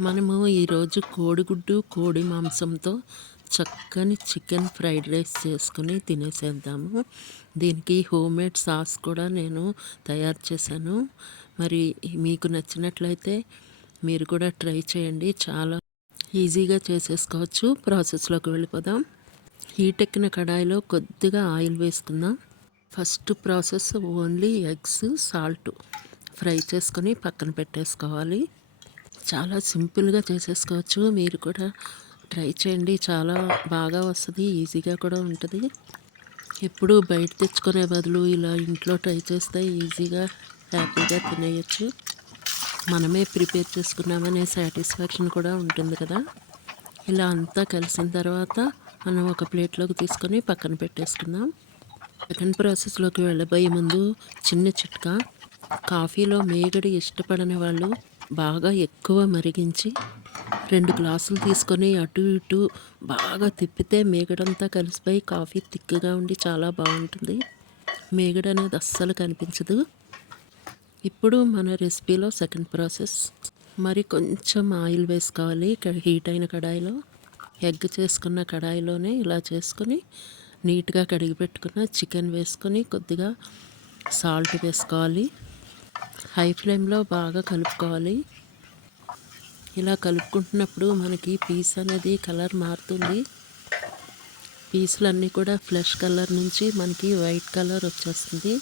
మనము ఈరోజు కోడిగుడ్డు కోడి మాంసంతో చక్కని చికెన్ ఫ్రైడ్ రైస్ చేసుకుని తినేసేద్దాము. దీనికి హోమ్ మేడ్ సాస్ కూడా నేను తయారు చేశాను. మరి మీకు నచ్చినట్లయితే మీరు కూడా ట్రై చేయండి. చాలా ఈజీగా చేసేసుకోవచ్చు. ప్రాసెస్లోకి వెళ్ళిపోదాం. హీట్ ఎక్కిన కడాయిలో కొద్దిగా ఆయిల్ వేసుకుందాం. First process only eggs salt fry చేసుకొని పక్కన పెట్టేసుకోవాలి. చాలా సింపుల్గా చేసేసుకోవచ్చు. మీరు కూడా ట్రై చేయండి. చాలా బాగా వస్తుంది ఈజీగా కూడా ఉంటుంది. ఎప్పుడు బయట తెచ్చుకునే బదులు ఇలా ఇంట్లో ట్రై చేస్తే ఈజీగా హ్యాపీగా తినేయచ్చు. మనమే ప్రిపేర్ చేసుకున్నామనే సాటిస్ఫాక్షన్ కూడా ఉంటుంది కదా. ఇలా అంతా కలిసిన తర్వాత మనం ఒక ప్లేట్లోకి తీసుకొని పక్కన పెట్టేసుకుందాం. సెకండ్ ప్రాసెస్లోకి వెళ్ళబోయే ముందు చిన్న చిట్కా. కాఫీలో మేగడి ఇష్టపడని వాళ్ళు బాగా ఎక్కువ మరిగించి రెండు గ్లాసులు తీసుకొని అటు ఇటు బాగా తిప్పితే మేగడంతా కలిసిపోయి కాఫీ తిక్కుగా ఉండి చాలా బాగుంటుంది. మేగడ అనేది అస్సలు కనిపించదు. ఇప్పుడు మన రెసిపీలో సెకండ్ ప్రాసెస్ మరి కొంచెం ఆయిల్ వేసుకోవాలి. హీట్ అయిన కడాయిలో ఎగ్ చేసుకున్న కడాయిలోనే ఇలా చేసుకొని నీట్గా కడిగి పెట్టుకున్న చికెన్ వేసుకొని కొద్దిగా సాల్ట్ వేసుకోవాలి. హై ఫ్లేమ్లో బాగా కలుపుకోవాలి. ఇలా కలుపుకుంటున్నప్పుడు మనకి పీస్ అనేది కలర్ మారుతుంది. పీసులన్నీ కూడా ఫ్లెష్ కలర్ నుంచి మనకి వైట్ కలర్ వచ్చేస్తుంది.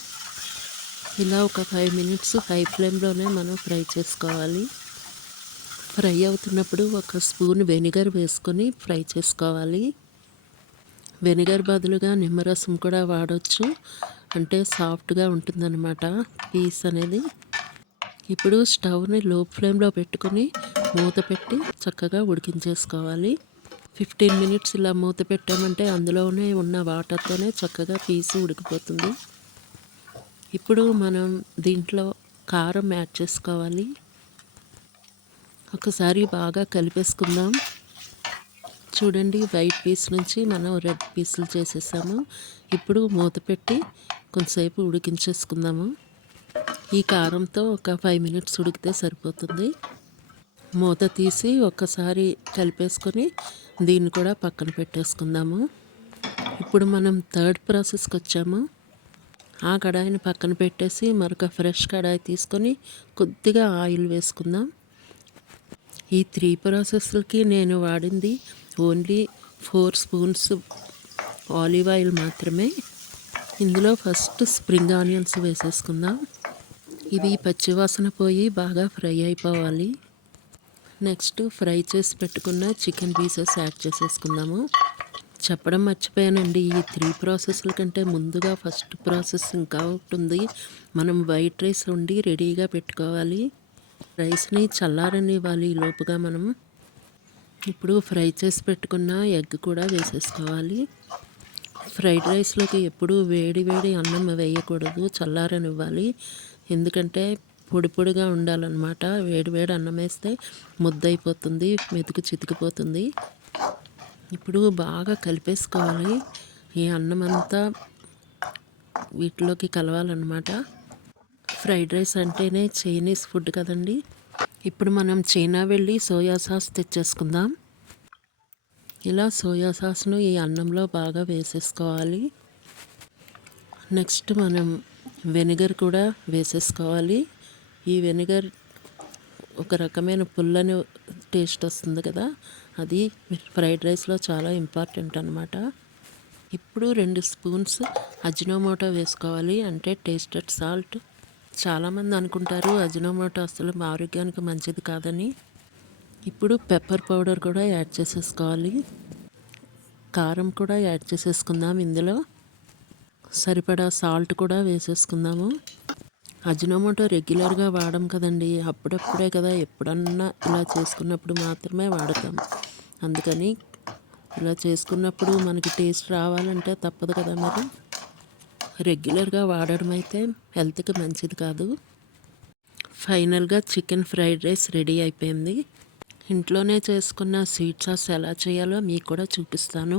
ఇలా ఒక ఫైవ్ మినిట్స్ హై ఫ్లేమ్లోనే మనం ఫ్రై చేసుకోవాలి. ఫ్రై అవుతున్నప్పుడు ఒక స్పూన్ వెనిగర్ వేసుకొని ఫ్రై చేసుకోవాలి. వెనిగర్ బదులుగా నిమ్మరసం కూడా వాడచ్చు. అంటే సాఫ్ట్గా ఉంటుందన్నమాట. పీస్ అనేది ఇప్పుడు స్టవ్ని లో ఫ్లేమ్లో పెట్టుకొని మూత పెట్టి చక్కగా ఉడికించేసుకోవాలి. ఫిఫ్టీన్ మినిట్స్ ఇలా మూత పెట్టామంటే అందులోనే ఉన్న వాటర్తోనే చక్కగా పీసు ఉడికిపోతుంది. ఇప్పుడు మనం దీంట్లో కారం యాడ్ చేసుకోవాలి. ఒకసారి బాగా కలిపేసుకుందాం. చూడండి వైట్ పీస్ నుంచి మనం రెడ్ పీసులు చేసేసాము. ఇప్పుడు మూత పెట్టి కొంతసేపు ఉడికించేసుకుందాము. ఈ కారంతో ఒక ఫైవ్ మినిట్స్ ఉడికితే సరిపోతుంది. మూత తీసి ఒక్కసారి కలిపేసుకొని దీన్ని కూడా పక్కన పెట్టేసుకుందాము. ఇప్పుడు మనం థర్డ్ ప్రాసెస్కి వచ్చాము. ఆ కడాయిని పక్కన పెట్టేసి మరొక ఫ్రెష్ కడాయి తీసుకొని కొద్దిగా ఆయిల్ వేసుకుందాం. ఈ త్రీ ప్రాసెస్లకి నేను వాడింది only four spoons olive oil మాత్రమే. ఇందులో ఫస్ట్ స్ప్రింగ్ ఆనియన్స్ వేసేసుకుందాం. ఇవి పచ్చివాసన పోయి బాగా ఫ్రై అయిపోవాలి. నెక్స్ట్ ఫ్రై చేసి పెట్టుకున్న చికెన్ పీసెస్ యాడ్ చేసేసుకుందాము. చెప్పడం మర్చిపోయానండి ఈ త్రీ ప్రాసెస్ల కంటే ముందుగా ఫస్ట్ ప్రాసెస్ ఇంకా ఉంటుంది మనం వైట్ రైస్ వండి రెడీగా పెట్టుకోవాలి. రైస్ని చల్లారనివ్వాలి లోపుగా మనం. ఇప్పుడు ఫ్రై చేసి పెట్టుకున్న ఎగ్ కూడా వేసేసుకోవాలి. ఫ్రైడ్ రైస్లోకి ఎప్పుడు వేడి వేడి అన్నం వేయకూడదు చల్లారనివ్వాలి. ఎందుకంటే పొడి పొడిగా ఉండాలన్నమాట. వేడి వేడి అన్నం వేస్తే ముద్దయిపోతుంది మెతుకు చితికిపోతుంది. ఇప్పుడు బాగా కలిపేసుకోవాలి. ఈ అన్నం అంతా వీటిలోకి కలవాలన్నమాట. ఫ్రైడ్ రైస్ అంటేనే చైనీస్ ఫుడ్ కదండి. ఇప్పుడు మనం చైనా వెళ్ళి సోయా సాస్ తెచ్చేసుకుందాం. ఇలా సోయా సాస్ను ఈ అన్నంలో బాగా వేసేసుకోవాలి. నెక్స్ట్ మనం వెనిగర్ కూడా వేసేసుకోవాలి. ఈ వెనిగర్ ఒక రకమైన పుల్లని టేస్ట్ వస్తుంది కదా అది ఫ్రైడ్ రైస్లో చాలా ఇంపార్టెంట్ అనమాట ఇప్పుడు రెండు స్పూన్స్ అజినోమోటో వేసుకోవాలి. అంటే టేస్టెడ్ సాల్ట్. చాలామంది అనుకుంటారు అజినోమోటో అసలు ఆరోగ్యానికి మంచిది కాదని. ఇప్పుడు పెప్పర్ పౌడర్ కూడా యాడ్ చేసేసుకోవాలి. కారం కూడా యాడ్ చేసేసుకుందాం ఇందులో. సరిపడా సాల్ట్ కూడా వేసేసుకుందాము. అజినోమోటో రెగ్యులర్గా వాడం కదండి. అప్పుడప్పుడే కదా ఎప్పుడన్నా ఇలా చేసుకున్నప్పుడు మాత్రమే వాడతాం. అందుకని ఇలా చేసుకున్నప్పుడు మనకి టేస్ట్ రావాలంటే తప్పదు కదా మరి. రెగ్యులర్గా వాడడం అయితే హెల్త్కి మంచిది కాదు. ఫైనల్గా చికెన్ ఫ్రైడ్ రైస్ రెడీ అయిపోయింది. ఇంట్లోనే చేసుకున్న స్వీట్ సాస్ ఎలా చేయాలో మీకు కూడా చూపిస్తాను.